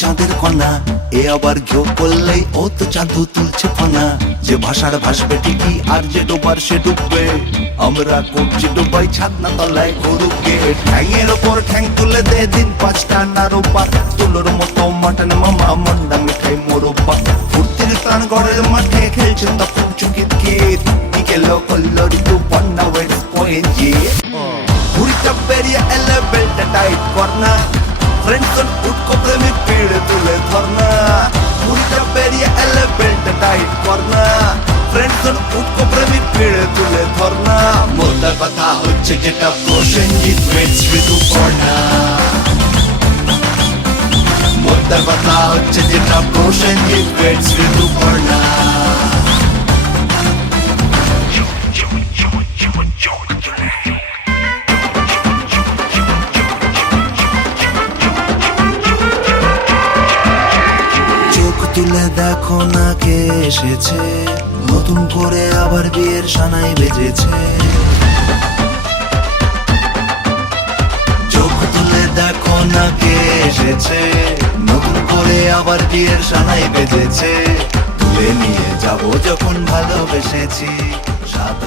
চাঁদের কণা, এ আবার কেউ করলেই ও তো চাঁদু তুলছে ফনা। যে ভাষার ভাসবে ঠিকই, আর যে ডোবার সে ডুববে। আমরা করছি ডুবাই ছাদনা তলায় গরুকে। ঠ্যাংয়ের ওপর ঠ্যাং তুলে দে দিন পাঁচটা নারোবার। তুলোর মতো মাটন মামা মন্ডা মিঠাই মোরব্বা। ফুর্তির প্রাণ গড়ের মাঠে খেলছেন তখন চুকিত কিত। বিকেলো করলো ঋতু পন্না ওয়েস্ট পয়েন্ট গিয়ে। ঘুড়িটা বেরিয়ে এলে বেলটা টাইট কর না। ফ্রেন্ডসন উঠকো প্রেমিক পিড়ে তুলে ধর না। ঘুড়িটা বেরিয়ে এলে বেলটা টাইট কর না। ফ্রেন্ডসন উঠকো প্রেমিক পিড়ে তুলে ধর না। মোদ্দা কথা হচ্ছে যেটা প্রসেনজিৎ ওয়েটস ঋতুপর্ণা। মোদ্দা কথা হচ্ছে যেটা প্রসেনজিৎ ওয়েটস ঋতুপর্ণা। তুলে দেখো না কে এসেছে, নতুন করে আবার বিয়ের সানাই বেজেছে। চোখ তুলে দেখো না কে এসেছে, নতুন করে আবার বিয়ের সানাই বেজেছে। তুলে নিয়ে যাব যখন ভালোবেসেছি, সাত